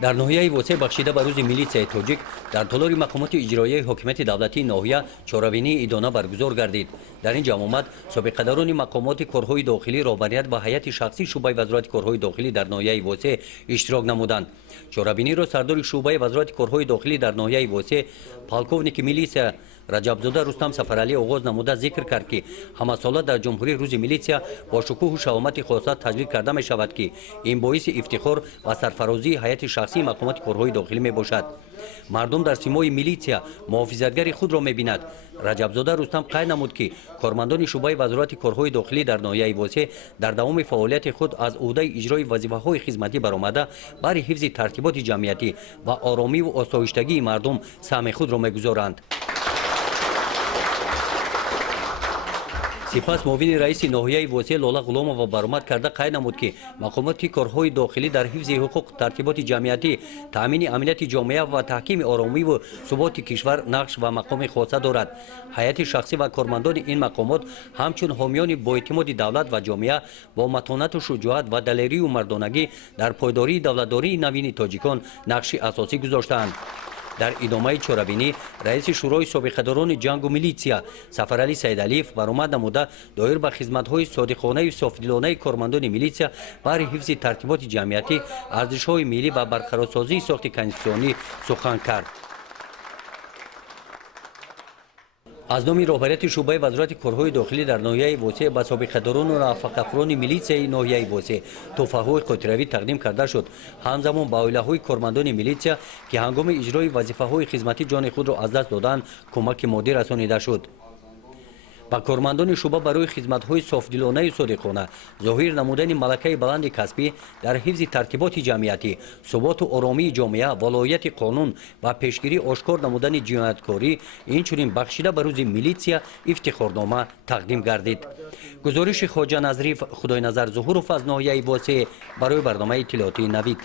در ناحیه وسع بخشیده به روز میلیسیای تاجیک در تالار مقامات اجرایی حکومت دولتی ناحیه چهاربینی ایدانه برگزار گردید. در این جمع آمد سابقه‌داران مقامات کارهای داخلی رهبریت و هیئت شخصی شعبه وزارت کارهای داخلی در ناحیه وسع اشتراک نمودند. چهاربینی را سردار شعبه وزارت کارهای داخلی در ناحیه وسع پالکوونیک میلیسیا رجبزاده رستم سفرعلی آغاز نموده ذکر کرد که همه ساله در جمهوری روز میلیسیا با شکوه و شهامت خاصه تجلیل کرده می شود که این باعث افتخار و سرفرازی هیئت شخصی مقامات کارهای داخلی می باشد. مردم در سیمای میلیسیا محافظتگر خود را می بیند. رجبزاده رستم قید نمود که کارمندان شعبه وزارت کارهای داخلی در ناحیه وسع در دوام فعالیت خود از عهده اجرای وظیفه‌های خدمتی برآمده برای حفظ ترتیبات جمعیتی و آرامی و آسایشتگی مردم سهم خود را می‌گذارند. سپس معاون رئیس ناحیه وسع لاله غلامова برآمد کرده قید نمود که مقامات کارهای داخلی در حفظ حقوق ترتیبات جمعیتی، تامین امنیت جامعه و تحکیم آرامی و ثبات کشور نقش و مقام خاصه دارد. هیئت شخصی و کارمندان این مقامات همچون حامیان با اعتماد دولت و جامعه با متانت و شجاعت و دلیری و مردانگی در پایداری دولتداری نوین تاجیکان نقش اساسی گذاشتند. در ادامه چهاربینی رئیس شورای سابقه‌داران جنگ و میلیسیا سفرعلی سیدعلیف برآمد نموده دایر به خدمت‌های صادقانه و صافدلانه کارمندان میلیسیا برای حفظ ترتیبات جمعیتی، ارزش‌های ملی و برقرارسازی ساخت کنستیتوسیونی سخن کرد. از نام رهبریت شعبه وزارت کارهای داخلی در ناحیه وسع به سابقه‌داران و رفقافران میلیسیای ناحیه وسع تحفه‌های خاطروی تقدیم کرده شد. همزمان به عائله‌های کارمندان میلیسیا که هنگام اجرای وظیفه‌های خدمتی جان خود را از دست دادند کمک مادی رسانیده شد. با کارمندان شعبه برای خدمت‌های صافدلانه و صادقانه ظاهر نمودن ملکه بلند کسبی در حفظ ترتیبات جمعیتی، ثبات و آرامی جامعه، ولایت قانون و پیشگیری آشکار نمودن جنایتکاری اینچنین بخشیده به روز میلیسیا افتخارنامه تقدیم گردید. گزارش خواجه نظریف خدای نظر ظهورов از ناحیه وسع برای برنامه اطلاعاتی نوید.